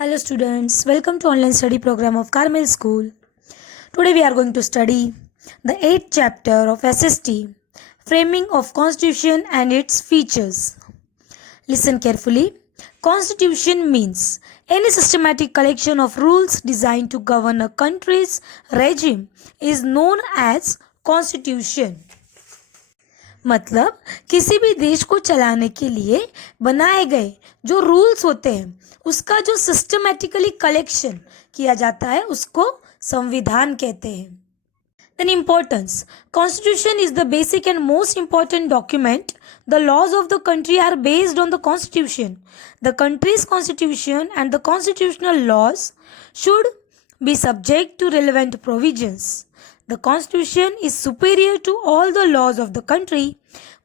Hello students, welcome to online study program of Carmel School. Today we are going to study the 8th chapter of SST, Framing of Constitution and its Features. Listen carefully. Constitution means any systematic collection of rules designed to govern a country's regime is known as constitution. मतलब किसी भी देश को चलाने के लिए बनाए गए जो रूल्स होते हैं उसका जो सिस्टमैटिकली कलेक्शन किया जाता है उसको संविधान कहते हैं. Then importance. Constitution is the basic and most important document. The laws of the country are based on the constitution. The country's constitution and the constitutional laws should be subject to relevant provisions. The constitution is superior to all the laws of the country.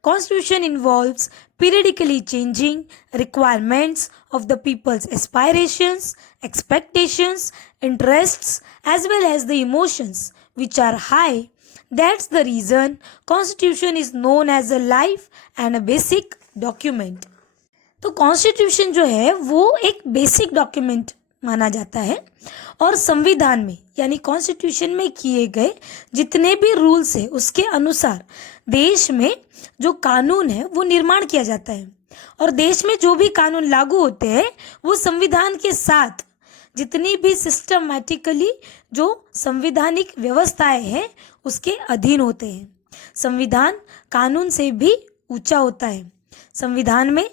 Constitution involves periodically changing requirements of the people's aspirations, expectations, interests as well as the emotions which are high. That's the reason constitution is known as a life and a basic document. तो constitution जो है वो एक basic document माना जाता है और संविधान में यानी कॉन्स्टिट्यूशन में किए गए जितने भी रूल्स है उसके अनुसार देश में जो कानून है वो निर्माण किया जाता है और देश में जो भी कानून लागू होते हैं वो संविधान के साथ जितनी भी सिस्टमैटिकली जो संवैधानिक व्यवस्थाएं हैं उसके अधीन होते हैं. संविधान कानून से भी ऊंचा होता है. संविधान में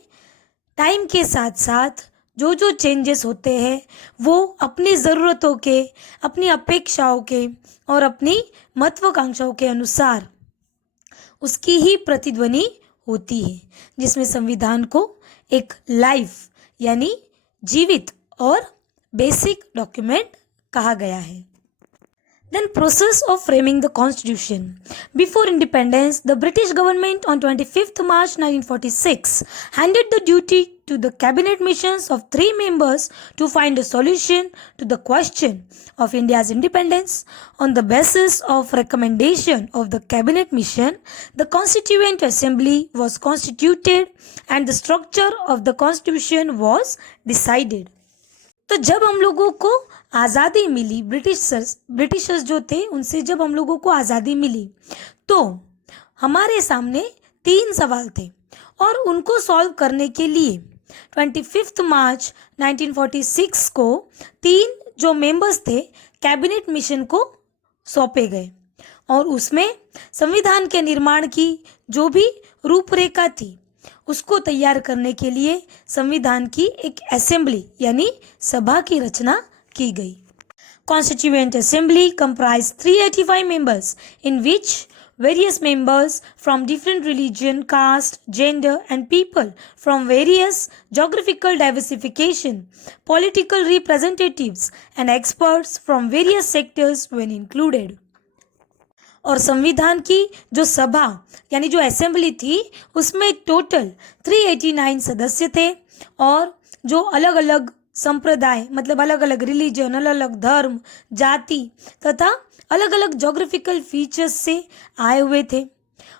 टाइम के साथ साथ जो जो चेंजेस होते हैं वो अपनी ज़रूरतों के, अपनी अपेक्षाओं के और अपनी महत्वाकांक्षाओं के अनुसार उसकी ही प्रतिध्वनि होती है, जिसमें संविधान को एक लाइफ यानी जीवित और बेसिक डॉक्यूमेंट कहा गया है. Then process of framing the constitution. Before independence, the British government on 25th March 1946 handed the duty to the cabinet missions of 3 members to find a solution to the question of India's independence. On the basis of recommendation of the cabinet mission, the Constituent Assembly was constituted and the structure of the constitution was decided. तो जब हम लोगों को आज़ादी मिली, Britishers जो थे उनसे जब हम लोगों को आज़ादी मिली तो हमारे सामने 3 सवाल थे और उनको सॉल्व करने के लिए 25 मार्च 1946 को 3 जो मेंबर्स थे कैबिनेट मिशन को सौंपे गए और उसमें संविधान के निर्माण की जो भी रूपरेखा थी उसको तैयार करने के लिए संविधान की एक असेंबली यानी सभा की रचना की गई. Constituent Assembly comprised 385 members in which various members from different religion, caste, gender and people from various geographical diversification, political representatives and experts from various sectors were included. और संविधान की जो सभा यानी जो असेंबली थी उसमें टोटल 389 सदस्य थे और जो अलग अलग संप्रदाय मतलब अलग अलग रिलीजन, अलग अलग धर्म, जाति तथा अलग अलग जोग्राफिकल फीचर्स से आए हुए थे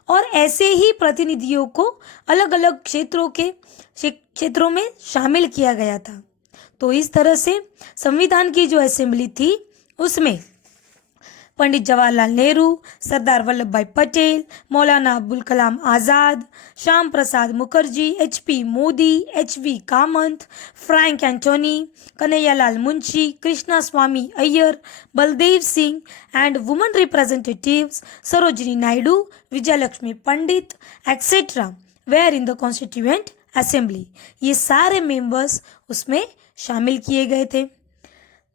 और ऐसे ही प्रतिनिधियों को अलग अलग क्षेत्रों में शामिल किया गया था. तो इस तरह से संविधान की जो असेंबली थी उसमें पंडित जवाहरलाल नेहरू, सरदार वल्लभ भाई Patel, Maulana Abul Kalam Azad, Shyam Prasad Mukherjee, HP Modi, HV Kamath, Frank Antony, Kanhaiyalal Munshi, Krishna Swami Iyer, Baldev Singh and women representatives Sarojini Naidu, Vijayalakshmi Pandit etcetera were in the constituent assembly. ये सारे मेंबर्स उसमें शामिल किए गए थे.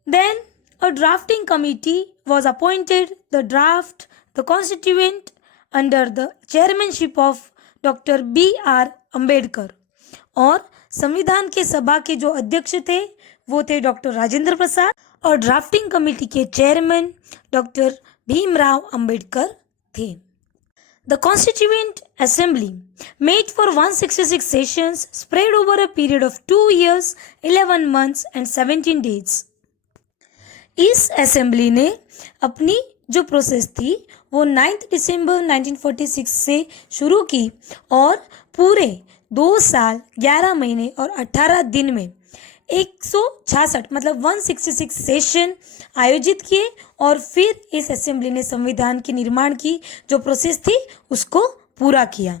Then a drafting committee was appointed to draft the constituent under the chairmanship of Dr. B.R. Ambedkar. और संविधान के सभा के जो अध्यक्ष थे वो थे डॉक्टर राजेंद्र प्रसाद और ड्राफ्टिंग कमेटी के चेयरमैन डॉक्टर भीमराव अंबेडकर थे. The Constituent Assembly met for 166 sessions spread over a period of 2 years, 11 months and 17 days. इस असेंबली ने अपनी जो प्रोसेस थी वो 9 दिसंबर 1946 से शुरू की और पूरे 2 साल 11 महीने और 18 दिन में 166 मतलब 166 सेशन आयोजित किए और फिर इस असेंबली ने संविधान के निर्माण की जो प्रोसेस थी उसको पूरा किया.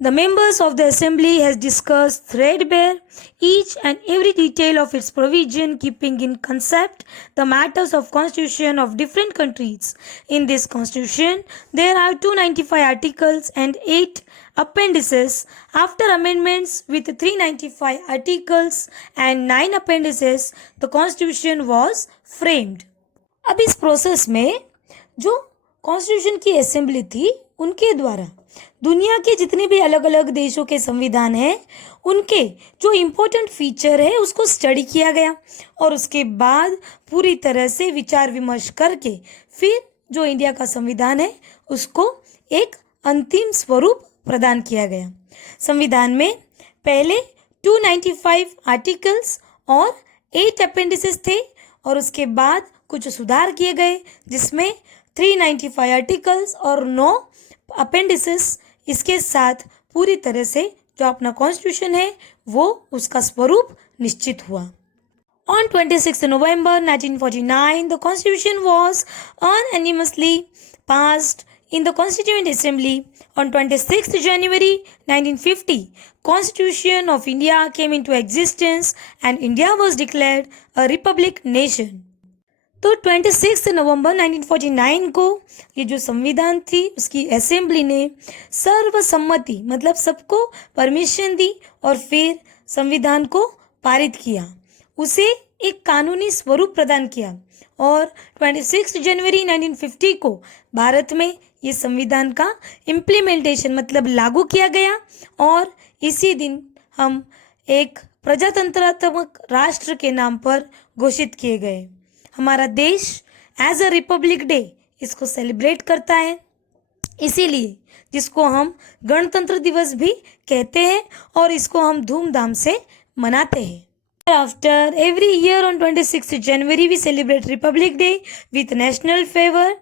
The members of the assembly has discussed threadbare each and every detail of its provision, keeping in concept the matters of constitution of different countries. In this constitution, there are 295 articles and 8 appendices. After amendments with 395 articles and 9 appendices, the constitution was framed. अब इस process में जो constitution की assembly थी उनके द्वारा दुनिया के जितने भी अलग अलग देशों के संविधान हैं उनके जो इम्पोर्टेंट फीचर है उसको स्टडी किया गया और उसके बाद पूरी तरह से विचार विमर्श करके फिर जो इंडिया का संविधान है उसको एक अंतिम स्वरूप प्रदान किया गया. संविधान में पहले 295 आर्टिकल्स और 8 अपेंडिसेस थे और उसके बाद कुछ सुधार किए गए जिसमें 395 आर्टिकल्स और 9 अपेंडिसेस इसके साथ पूरी तरह से जो अपना कॉन्स्टिट्यूशन है वो उसका स्वरूप निश्चित हुआ. On 26 November 1949, the Constitution was unanimously passed in the Constituent Assembly. On 26 January 1950, Constitution of India came into existence and India was declared a republic nation. तो 26 नवंबर 1949 को ये जो संविधान थी उसकी असेंबली ने सर्वसम्मति मतलब सबको परमिशन दी और फिर संविधान को पारित किया, उसे एक कानूनी स्वरूप प्रदान किया और 26 जनवरी 1950 को भारत में ये संविधान का इम्प्लीमेंटेशन मतलब लागू किया गया और इसी दिन हम एक प्रजातंत्रात्मक राष्ट्र के नाम पर घोषित किए गए. हमारा देश एज अ रिपब्लिक डे इसको सेलिब्रेट करता है, इसीलिए जिसको हम गणतंत्र दिवस भी कहते हैं और इसको हम धूमधाम से मनाते हैं. After every year on 26th January we celebrate Republic Day with national fervor.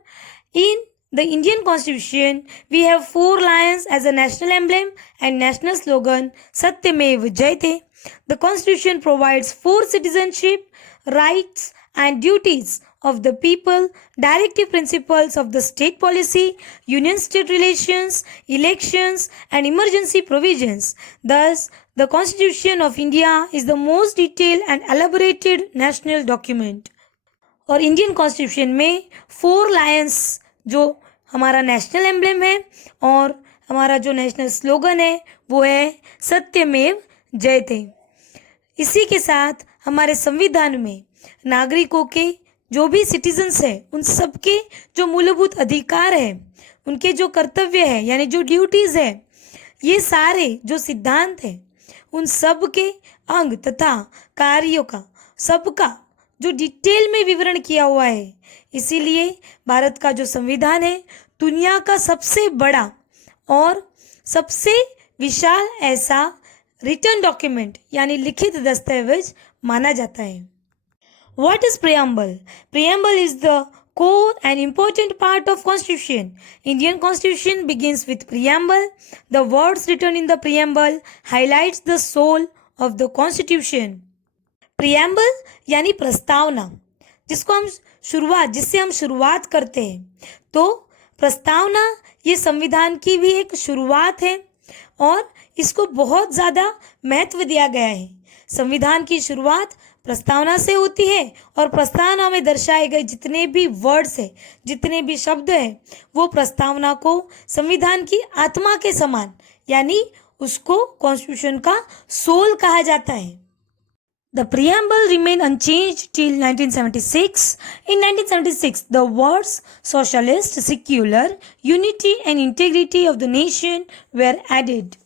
In the Indian Constitution we have 4 lions as a national emblem and national slogan Satyamev Jayate. The Constitution provides 4 citizenship, rights and duties of the people, directive principles of the state policy, union-state relations, elections, and emergency provisions. Thus, the Constitution of India is the most detailed and elaborated national document. और Indian constitution में 4 Lions जो हमारा national emblem है और हमारा जो national slogan है वो है सत्यमेव जयते. इसी के साथ हमारे संविधान में नागरिकों के जो भी सिटीजन्स हैं उन सबके जो मूलभूत अधिकार है, उनके जो कर्तव्य है यानी जो ड्यूटीज़ है, ये सारे जो सिद्धांत हैं उन सब के अंग तथा कार्यों का सबका जो डिटेल में विवरण किया हुआ है. इसीलिए भारत का जो संविधान है दुनिया का सबसे बड़ा और सबसे विशाल ऐसा रिटन डॉक्यूमेंट यानी लिखित दस्तावेज माना जाता है. What is preamble? Preamble is the core and important part of Constitution. Indian Constitution begins with preamble. The words written in the preamble highlights the soul of the Constitution. Preamble यानी प्रस्तावना, जिससे हम शुरुआत करते हैं. तो प्रस्तावना ये संविधान की भी एक शुरुआत है और इसको बहुत ज़्यादा महत्व दिया गया है. संविधान की शुरुआत प्रस्तावना से होती है और प्रस्तावना में दर्शाए गए जितने भी वर्ड्स हैं, जितने भी शब्द हैं, वो प्रस्तावना को संविधान की आत्मा के समान यानी उसको कॉन्स्टिट्यूशन का सोल कहा जाता है. The preamble remained unchanged till 1976. In 1976, the words socialist, secular, unity and integrity of the nation were added.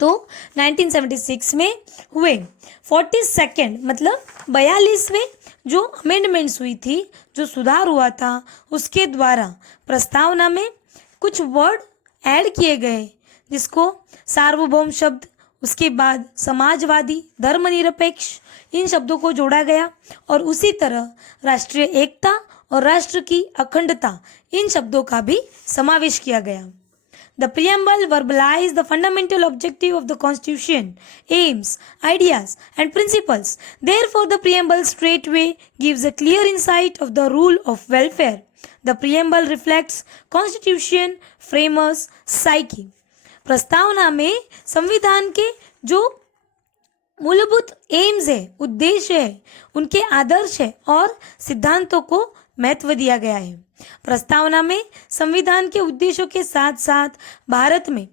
तो 1976 में हुए 42nd मतलब 42वें जो अमेंडमेंट्स हुई थी, जो सुधार हुआ था, उसके द्वारा प्रस्तावना में कुछ वर्ड ऐड किए गए जिसको सार्वभौम शब्द, उसके बाद समाजवादी, धर्मनिरपेक्ष, इन शब्दों को जोड़ा गया और उसी तरह राष्ट्रीय एकता और राष्ट्र की अखंडता इन शब्दों का भी समावेश किया गया. The preamble verbalizes the fundamental objective of the Constitution, aims, ideas, and principles. Therefore, the preamble straightway gives a clear insight of the rule of welfare. The preamble reflects Constitution framers' psyche. प्रस्तावना में संविधान के जो मूलभूत AIIMS है, उद्देश्य है, उनके आदर्श है और सिद्धांतों को महत्व दिया गया है। प्रस्तावना में संविधान के उद्देश्यों के साथ साथ भारत में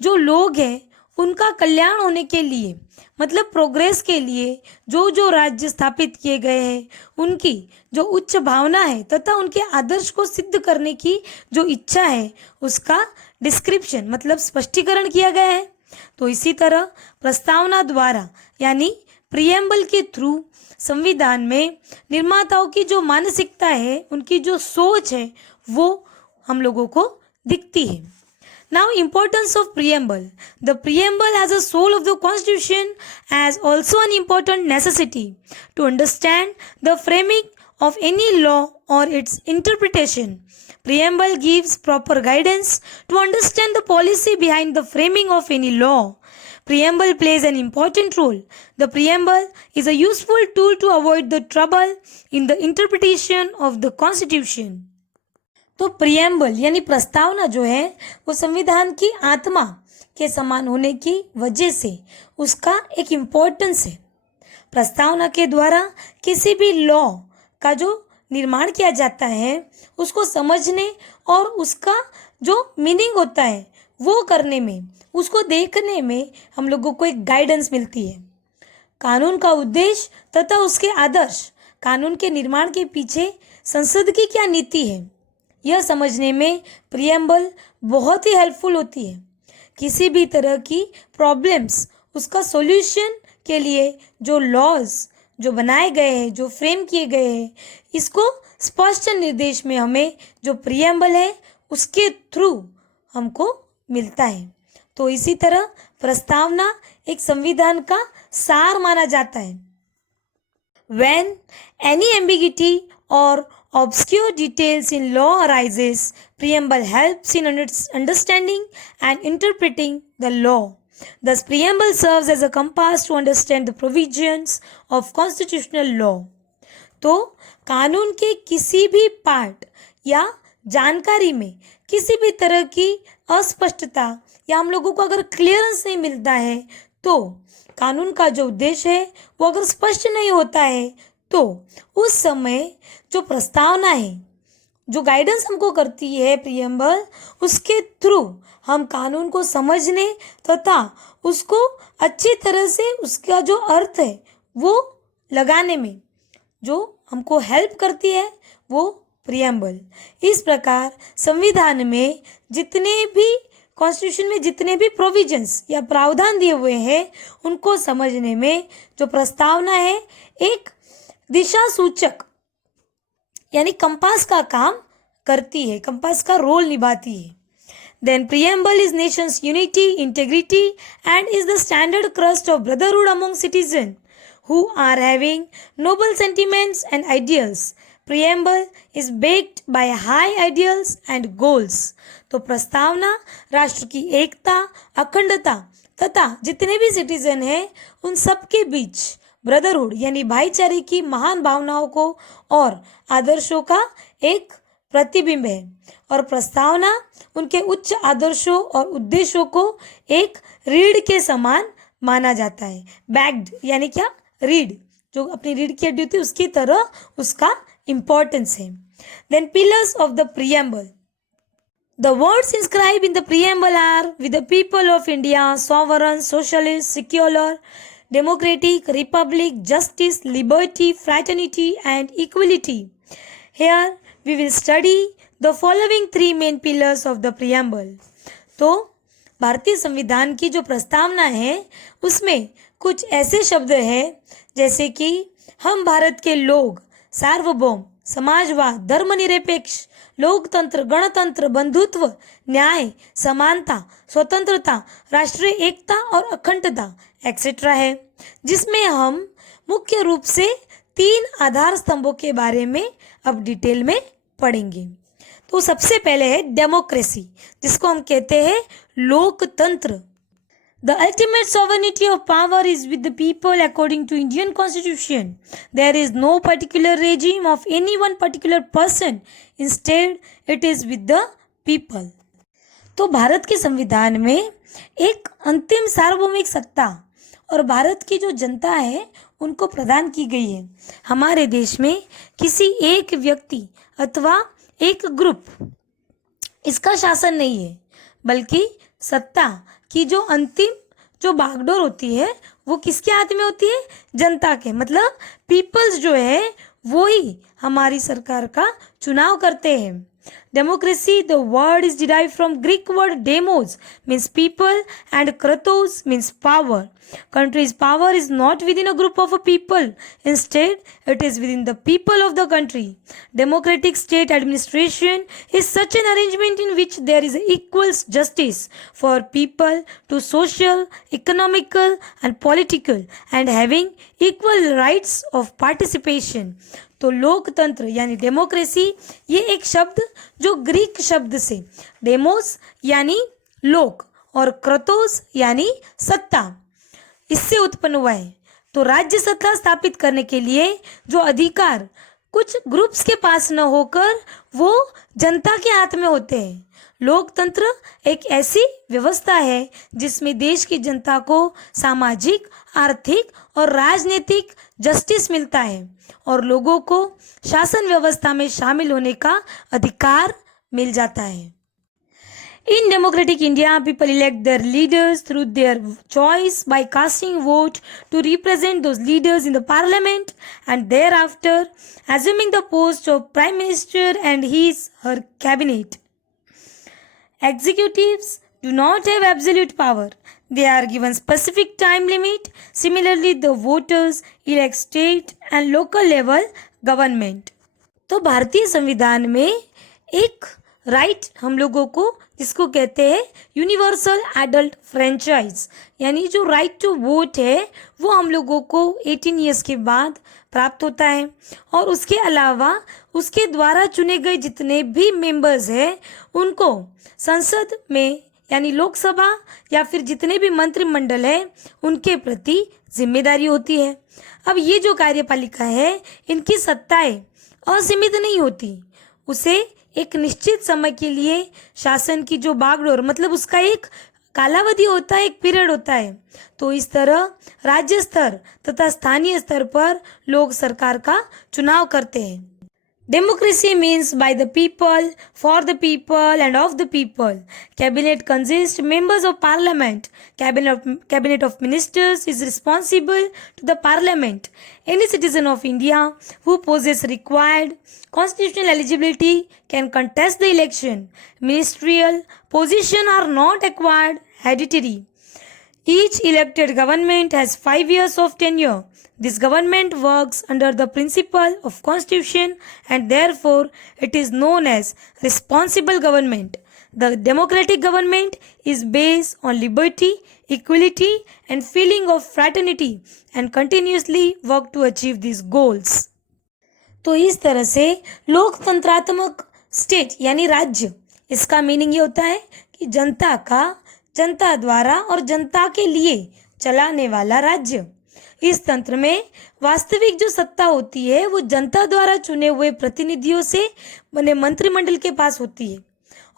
जो लोग हैं उनका कल्याण होने के लिए, मतलब प्रोग्रेस के लिए जो जो राज्य स्थापित किए गए हैं उनकी जो उच्च भावना है तथा उनके आदर्श को सिद्ध करने की जो इच्छा है उसका डिस्क्रिप्शन मतलब स्पष्टीकरण किया गया है। तो इसी तरह प्रस्तावना द्वारा यानी प्रियम्बल के थ्रू संविधान में निर्माताओं की जो मानसिकता है, उनकी जो सोच है वो हम लोगों को दिखती है। Now, importance of preamble. The preamble as a soul of the Constitution as also an important necessity to understand the framing of any law or its interpretation. Preamble gives proper guidance to understand the policy behind the framing of any law. Preamble plays an important role. The preamble is a useful tool to avoid the trouble in the interpretation of the Constitution. तो preamble यानी प्रस्तावना जो है वो संविधान की आत्मा के समान होने की वजह से उसका एक इम्पोर्टेंस है। प्रस्तावना के द्वारा किसी भी लॉ का जो निर्माण किया जाता है उसको समझने और उसका जो मीनिंग होता है वो करने में, उसको देखने में हम लोगों को एक गाइडेंस मिलती है। कानून का उद्देश्य तथा उसके आदर्श, कानून के निर्माण के पीछे संसद की क्या नीति है, यह समझने में प्रियम्बल बहुत ही हेल्पफुल होती है। किसी भी तरह की प्रॉब्लम्स उसका सॉल्यूशन के लिए जो लॉज जो बनाए गए हैं, जो फ्रेम किए गए हैं, इसको स्पष्ट निर्देश में हमें जो प्रियम्बल है उसके थ्रू हमको मिलता है। तो इसी तरह प्रस्तावना एक संविधान का सार माना जाता है। When any ambiguity or obscure details in law arises, preamble helps in understanding and interpreting the law. Thus, preamble serves as a compass to understand the provisions of constitutional law. तो कानून के किसी भी पार्ट या जानकारी में किसी भी तरह की अस्पष्टता या हम लोगों को अगर क्लियरेंस नहीं मिलता है तो कानून का जो उद्देश्य है वो अगर स्पष्ट नहीं होता है तो उस समय जो प्रस्तावना है, जो गाइडेंस हमको करती है प्रियम्बल, उसके थ्रू हम कानून को समझने तथा उसको अच्छी तरह से उसका जो अर्थ है वो लगाने में जो हमको हेल्प करती है वो प्रियम्बल। इस प्रकार संविधान में जितने भी कॉन्स्टिट्यूशन में जितने भी प्रोविजंस या प्रावधान दिए हुए हैं उनको समझने में जो प्रस्तावना है एक दिशा सूचक यानी कंपास का काम करती है, कंपास का रोल निभाती है। Then preamble is nation's unity, integrity and is the standard crust of brotherhood among citizens who are having noble sentiments and ideals. Preamble is backed by high ideals and goals. तो प्रस्तावना राष्ट्र की एकता, अखंडता तथा जितने भी सिटीजन हैं उन सबके बीच ब्रदरहुड यानी भाईचारे की महान भावनाओं को और आदर्शों का एक प्रतिबिंब है और प्रस्तावना उनके उच्च आदर्शों और उद्देश्यों को एक रीढ़ के समान माना जाता है। बैक्ड यानी क्या, रीढ़, जो अपनी रीढ़ की हड्डी होती है उसकी तरह उसका इम्पोर्टेंस है। Then pillars of the preamble. The words inscribed in the preamble are with the people of India, sovereign, socialist, secular, democratic, republic, justice, liberty, fraternity and equality. Here we will study the following three main pillars of the preamble. तो भारतीय संविधान की जो प्रस्तावना है उसमें कुछ ऐसे शब्द हैं जैसे कि हम भारत के लोग, सार्वभौम, समाजवाद, धर्मनिरपेक्ष, लोकतंत्र, गणतंत्र, बंधुत्व, न्याय, समानता, स्वतंत्रता, राष्ट्रीय एकता और अखंडता एक्सेट्रा है, जिसमें हम मुख्य रूप से 3 आधार स्तंभों के बारे में अब डिटेल में पढ़ेंगे। तो सबसे पहले है डेमोक्रेसी, जिसको हम कहते हैं लोकतंत्र। The ultimate sovereignty of power is with the people according to Indian Constitution. There is no particular regime of any one particular person. Instead, it is with the people. तो भारत के संविधान में एक अंतिम सार्वभौमिक सत्ता और भारत की जो जनता है उनको प्रदान की गई है। हमारे देश में किसी एक व्यक्ति अथवा एक ग्रुप इसका शासन नहीं है, बल्कि सत्ता की जो अंतिम जो बागडोर होती है वो किसके हाथ में होती है? जनता के। मतलब पीपल्स जो है वो ही हमारी सरकार का चुनाव करते हैं। Democracy, the word is derived from Greek word demos, means people, and kratos means power. Country's power is not within a group of a people. Instead, it is within the people of the country. Democratic state administration is such an arrangement in which there is equal justice for people to social, economical, and political, and having equal rights of participation. तो लोकतंत्र यानी democracy ये एक शब्द जो Greek शब्द से demos यानी लोक और क्रतोस यानी सत्ता इससे उत्पन्न हुआ है। तो राज्य सत्ता स्थापित करने के लिए जो अधिकार कुछ ग्रुप्स के पास न होकर वो जनता के हाथ में होते हैं। लोकतंत्र एक ऐसी व्यवस्था है जिसमें देश की जनता को सामाजिक, आर्थिक और राजनीतिक जस्टिस मिलता है और लोगों को शासन व्यवस्था में शामिल होने का अधिकार मिल जाता है। In democratic India, people elect their leaders through their choice by casting vote to represent those leaders in the parliament and thereafter assuming the post of prime minister and her cabinet. Executives do not have absolute power. They are given specific time limit. Similarly, the voters elect state and local level government. तो भारतीय संविधान में एक right हम लोगों को जिसको कहते हैं यूनिवर्सल एडल्ट फ्रेंचाइज यानी जो राइट टू वोट है वो हम लोगों को 18 ईयर्स के बाद प्राप्त होता है और उसके अलावा उसके द्वारा चुने गए जितने भी मेंबर्स हैं उनको संसद में यानी लोकसभा या फिर जितने भी मंत्रिमंडल है उनके प्रति जिम्मेदारी होती है। अब ये जो कार्यपालिका है इनकी सत्ताएं असीमित नहीं होती, उसे एक निश्चित समय के लिए शासन की जो बागडोर मतलब उसका एक कालावधि होता है, एक पीरियड होता है। तो इस तरह राज्य स्तर तथा स्थानीय स्तर पर लोग सरकार का चुनाव करते हैं। Democracy means by the people, for the people and of the people. Cabinet consists members of parliament. Cabinet of ministers is responsible to the parliament. Any citizen of India who possesses required constitutional eligibility can contest the election. Ministerial positions are not acquired hereditary. Each elected government has 5 years of tenure. This government works under the principle of constitution and therefore it is known as responsible government. The democratic government is based on liberty, equality and feeling of fraternity and continuously work to achieve these goals. तो इस तरह से लोकतंत्रात्मक state यानी राज्य इसका meaning ये होता है कि जनता का जनता द्वारा और जनता के लिए चलाने वाला राज्य। इस तंत्र में वास्तविक जो सत्ता होती है वो जनता द्वारा चुने हुए प्रतिनिधियों से बने मंत्रिमंडल के पास होती है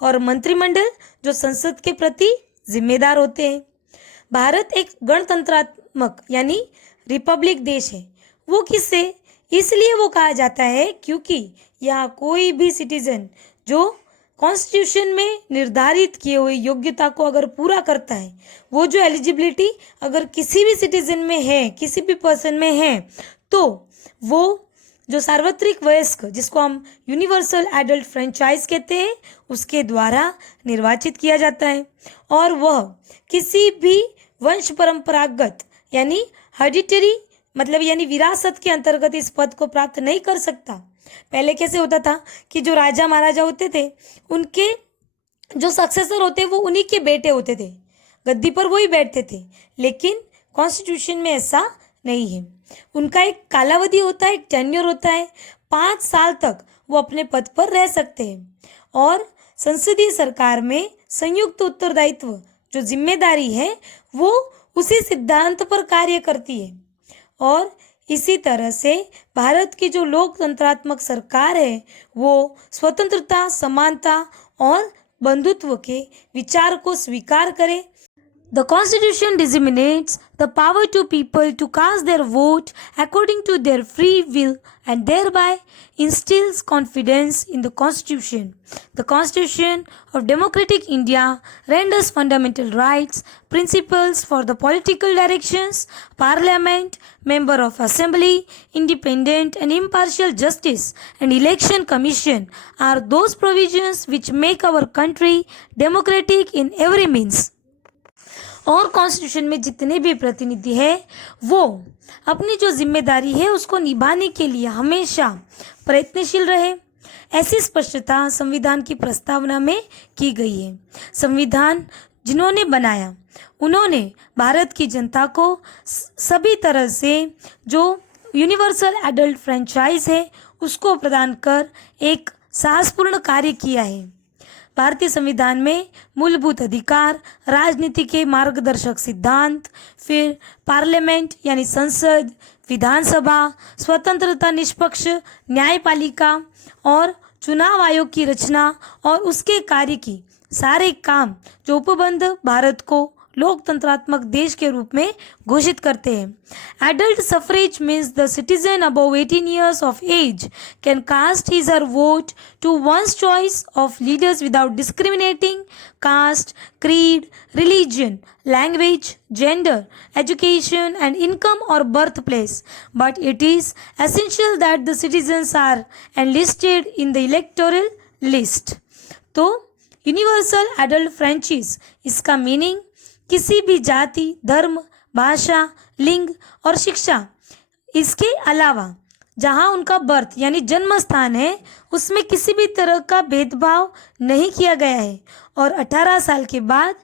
और मंत्रिमंडल जो संसद के प्रति जिम्मेदार होते हैं। भारत एक गणतंत्रात्मक यानी रिपब्लिक देश है। वो किससे इसलिए वो कहा जाता है क्योंकि यहाँ कोई भी सिटीजन जो कॉन्स्टिट्यूशन में निर्धारित किए हुए योग्यता को अगर पूरा करता है, वो जो एलिजिबिलिटी अगर किसी भी सिटीजन में है, किसी भी पर्सन में है, तो वो जो सार्वत्रिक वयस्क जिसको हम यूनिवर्सल एडल्ट फ्रेंचाइज कहते हैं उसके द्वारा निर्वाचित किया जाता है और वह किसी भी वंश परंपरागत यानी हेरिडिटरी मतलब यानी विरासत के अंतर्गत इस पद को प्राप्त नहीं कर सकता। पहले कैसे होता था कि जो राजा महाराजा होते थे उनके जो सक्सेसर होते वो उन्हीं के बेटे होते थे, गद्दी पर वही बैठते थे, लेकिन कॉन्स्टिट्यूशन में ऐसा नहीं है। उनका एक कालावधि होता है, एक टेन्योर होता है, 5 साल तक वो अपने पद पर रह सकते हैं और संसदीय सरकार में संयुक्त उत्तरदायित्व जो जिम्मेदारी है वो उसी सिद्धांत पर कार्य करती है। और इसी तरह से भारत की जो लोकतंत्रात्मक सरकार है वो स्वतंत्रता, समानता और बंधुत्व के विचार को स्वीकार करे। The Constitution disseminates the power to people to cast their vote according to their free will and thereby instills confidence in the Constitution. The Constitution of Democratic India renders fundamental rights, principles for the political directions, Parliament, Member of Assembly, independent and impartial justice, and Election Commission are those provisions which make our country democratic in every means. और constitution में जितने भी प्रतिनिधि है वो अपनी जो जिम्मेदारी है उसको निभाने के लिए हमेशा प्रयत्नशील रहे, ऐसी स्पष्टता संविधान की प्रस्तावना में की गई है। संविधान जिन्होंने बनाया उन्होंने भारत की जनता को सभी तरह से जो यूनिवर्सल एडल्ट फ्रेंचाइज है उसको प्रदान कर एक साहसपूर्ण कार्य किया है। भारतीय संविधान में मूलभूत अधिकार, राजनीति के मार्गदर्शक सिद्धांत, फिर पार्लियामेंट यानी संसद, विधानसभा, स्वतंत्रता, निष्पक्ष न्यायपालिका और चुनाव आयोग की रचना और उसके कार्य की सारे काम जो उपबंध भारत को लोकतंत्रात्मक देश के रूप में घोषित करते हैं। Adult suffrage means the citizen above 18 years of age can cast his or vote to one's choice of leaders without discriminating caste, creed, religion, language, gender, education and income or birthplace. But it is essential that the citizens are enlisted in the electoral list. तो universal adult franchise इसका meaning किसी भी जाति, धर्म, भाषा, लिंग और शिक्षा इसके अलावा जहां उनका बर्थ यानी जन्म स्थान है उसमें किसी भी तरह का भेदभाव नहीं किया गया है। और 18 साल के बाद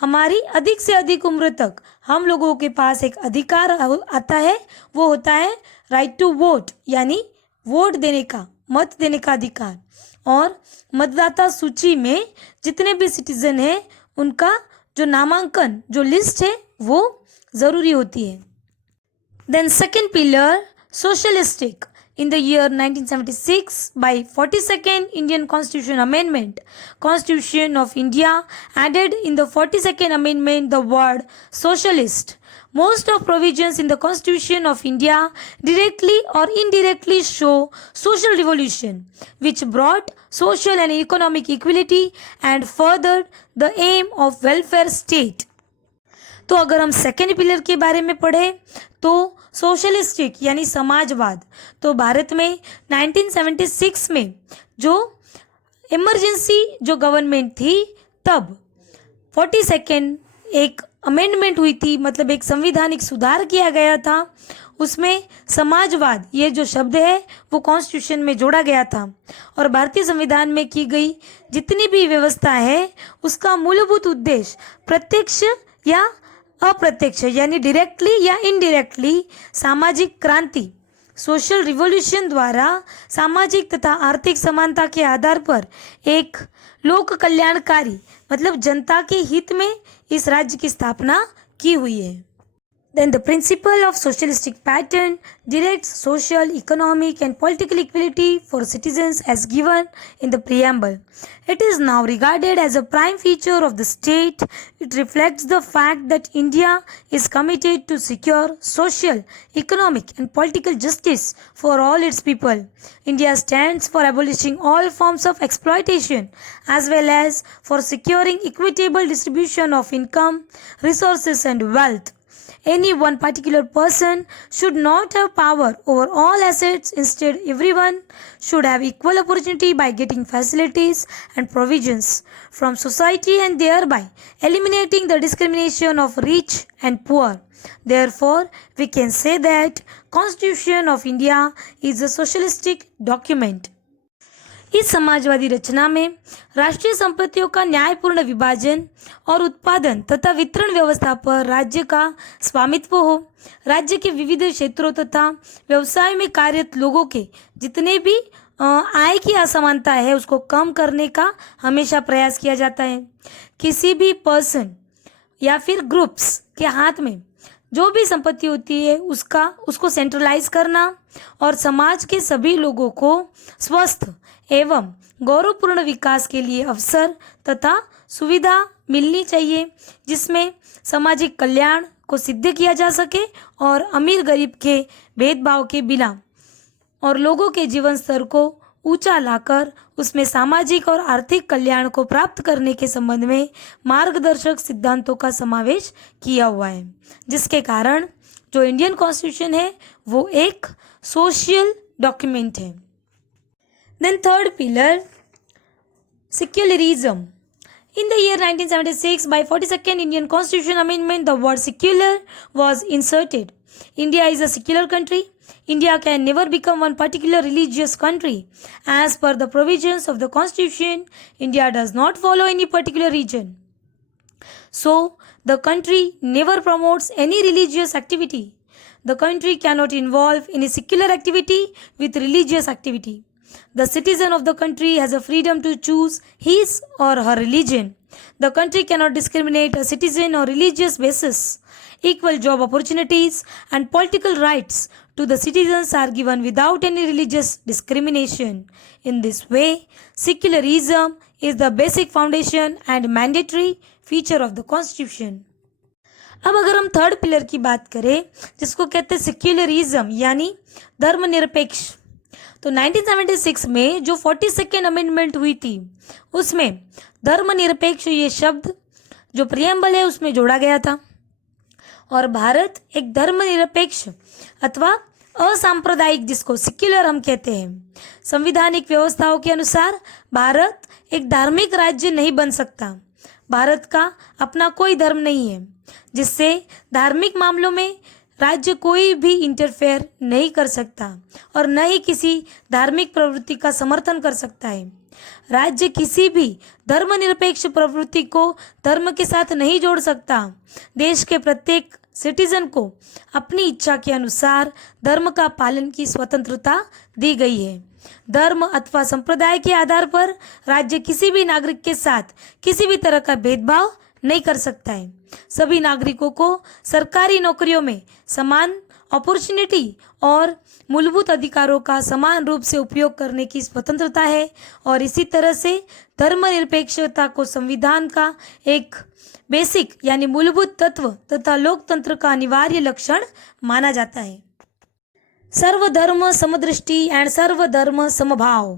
हमारी अधिक से अधिक उम्र तक हम लोगों के पास एक अधिकार आता है, वो होता है राइट टू वोट यानी वोट देने का, मत देने का अधिकार। और मतदाता सूची में जितने भी सिटीजन हैं उनका जो नामांकन जो लिस्ट है वो ज़रूरी होती है। Then second pillar socialistic. In the year 1976, by 42nd Indian Constitution Amendment, Constitution of India added in the 42nd Amendment the word socialist. Most of provisions in the Constitution of India directly or indirectly show social revolution, which brought social and economic equality and furthered the aim of welfare state. तो अगर हम second pillar के बारे में पढ़ें तो socialistic यानी समाजवाद, तो भारत में 1976 में जो इमरजेंसी जो गवर्नमेंट थी तब 42nd एक अमेंडमेंट हुई थी, मतलब एक संवैधानिक सुधार किया गया था। उसमें समाजवाद ये जो शब्द है वो कॉन्स्टिट्यूशन में जोड़ा गया था और भारतीय संविधान में की गई जितनी भी व्यवस्था है उसका मूलभूत उद्देश्य प्रत्यक्ष या अप्रत्यक्ष यानी डायरेक्टली या इनडायरेक्टली सामाजिक क्रांति सोशल रिवॉल्यूशन द्वारा सामाजिक तथा आर्थिक समानता के आधार पर एक लोक कल्याणकारी मतलब जनता के हित में इस राज्य की स्थापना की हुई है। Then the principle of socialistic pattern directs social, economic and political equality for citizens as given in the preamble. It is now regarded as a prime feature of the state. It reflects the fact that India is committed to secure social, economic and political justice for all its people. India stands for abolishing all forms of exploitation as well as for securing equitable distribution of income, resources and wealth. Any one particular person should not have power over all assets. Instead, everyone should have equal opportunity by getting facilities and provisions from society and thereby eliminating the discrimination of rich and poor. Therefore, we can say that Constitution of India is a socialistic document. इस समाजवादी रचना में राष्ट्रीय संपत्तियों का न्यायपूर्ण विभाजन और उत्पादन तथा वितरण व्यवस्था पर राज्य का स्वामित्व हो, राज्य के विविध क्षेत्रों तथा व्यवसाय में कार्यरत लोगों के जितने भी आय की असमानता है उसको कम करने का हमेशा प्रयास किया जाता है। किसी भी पर्सन या फिर ग्रुप्स के हाथ में जो भी संपत्ति होती है उसको सेंट्रलाइज करना और समाज के सभी लोगों को स्वस्थ एवं गौरवपूर्ण विकास के लिए अवसर तथा सुविधा मिलनी चाहिए, जिसमें सामाजिक कल्याण को सिद्ध किया जा सके और अमीर गरीब के भेदभाव के बिना और लोगों के जीवन स्तर को ऊंचा लाकर उसमें सामाजिक और आर्थिक कल्याण को प्राप्त करने के संबंध में मार्गदर्शक सिद्धांतों का समावेश किया हुआ है, जिसके कारण जो इंडियन कॉन्स्टिट्यूशन है वो एक सोशल डॉक्यूमेंट है। Then third pillar, secularism. In the year 1976, by 42nd Indian Constitution Amendment, the word secular was inserted. India is a secular country. India can never become one particular religious country. As per the provisions of the Constitution, India does not follow any particular religion. So, the country never promotes any religious activity. The country cannot involve any secular activity with religious activity. The citizen of the country has a freedom to choose his or her religion. The country cannot discriminate a citizen on religious basis. Equal job opportunities and political rights to the citizens are given without any religious discrimination. In this way, secularism is the basic foundation and mandatory feature of the Constitution. अब अगर हम third pillar की बात करें जिसको कहते हैं secularism यानी धर्मनिरपेक्ष, तो 1976 में जो 42nd अमेंडमेंट हुई थी उसमें धर्मनिरपेक्ष ये शब्द जो प्रियम्बल है उसमें जोड़ा गया था और भारत एक धर्मनिरपेक्ष अथवा असांप्रदायिक जिसको सेक्युलर हम कहते हैं संविधानिक व्यवस्थाओं के अनुसार भारत एक धार्मिक राज्य नहीं बन सकता। भारत का अपना कोई धर्म नहीं है जिससे धार्मिक मामलों में राज्य कोई भी इंटरफेयर नहीं कर सकता और न ही किसी धार्मिक प्रवृत्ति का समर्थन कर सकता है। राज्य किसी भी धर्मनिरपेक्ष प्रवृत्ति को धर्म के साथ नहीं जोड़ सकता। देश के प्रत्येक सिटीजन को अपनी इच्छा के अनुसार धर्म का पालन की स्वतंत्रता दी गई है। धर्म अथवा संप्रदाय के आधार पर राज्य किसी भी नागरिक के साथ किसी भी तरह का भेदभाव नहीं कर सकता है। सभी नागरिकों को सरकारी नौकरियों में समान अपॉर्चुनिटी और मूलभूत अधिकारों का समान रूप से उपयोग करने की स्वतंत्रता है और इसी तरह से धर्मनिरपेक्षता को संविधान का एक बेसिक यानी मूलभूत तत्व तथा लोकतंत्र का अनिवार्य लक्षण माना जाता है। सर्वधर्म समदृष्टि and सर्वधर्म समभाव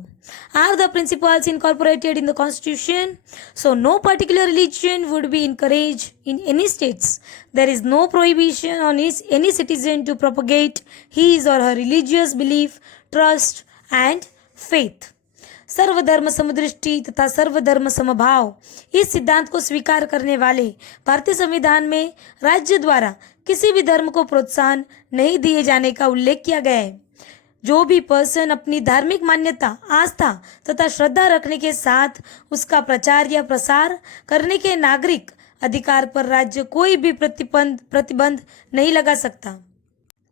are the principles incorporated in the Constitution. So no particular religion would be encouraged in any states. There is no prohibition on any citizen to propagate his or her religious belief, trust and faith. सर्वधर्म समदृष्टि तथा सर्वधर्म समभाव इस सिद्धांत को स्वीकार करने वाले भारतीय संविधान में राज्य द्वारा किसी भी धर्म को प्रोत्साहन नहीं दिए जाने का उल्लेख किया गया है। जो भी पर्सन अपनी धार्मिक मान्यता, आस्था तथा श्रद्धा रखने के साथ उसका प्रचार या प्रसार करने के नागरिक अधिकार पर राज्य कोई भी प्रतिबंध नहीं लगा सकता।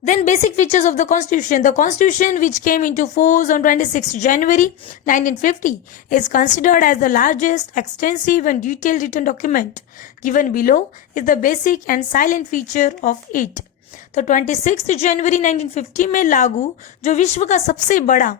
Then basic features of the Constitution. The Constitution, which came into force on 26 January 1950, is considered as the largest, extensive and detailed written document. Given below is the basic and silent feature of it. तो 26 जनवरी 1950 में लागू जो विश्व का सबसे बड़ा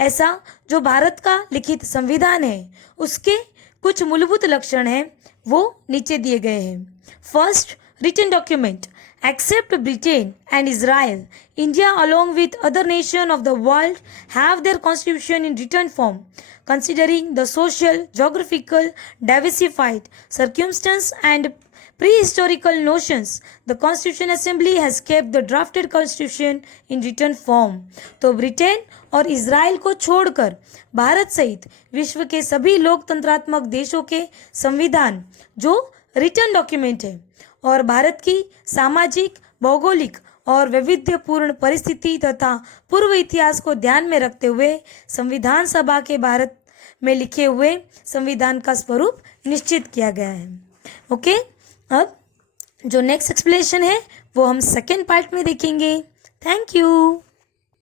ऐसा जो भारत का लिखित संविधान है उसके कुछ मूलभूत लक्षण हैं वो नीचे दिए गए हैं। First, written document. Except Britain and Israel, India along with other nations of the world have their constitution in written form. Considering the social, geographical, diversified circumstance and prehistorical notions, the Constitution Assembly has kept the drafted constitution in written form. तो Britain और Israel को छोड़कर भारत सहित विश्व के सभी लोकतंत्रात्मक देशों के संविधान जो रिटर्न डॉक्यूमेंट है और भारत की सामाजिक, भौगोलिक और वैविध्यपूर्ण परिस्थिति तथा पूर्व इतिहास को ध्यान में रखते हुए संविधान सभा के भारत में लिखे हुए संविधान का स्वरूप निश्चित किया गया है। ओके, अब जो नेक्स्ट एक्सप्लेनेशन है वो हम सेकेंड पार्ट में देखेंगे। Thank you.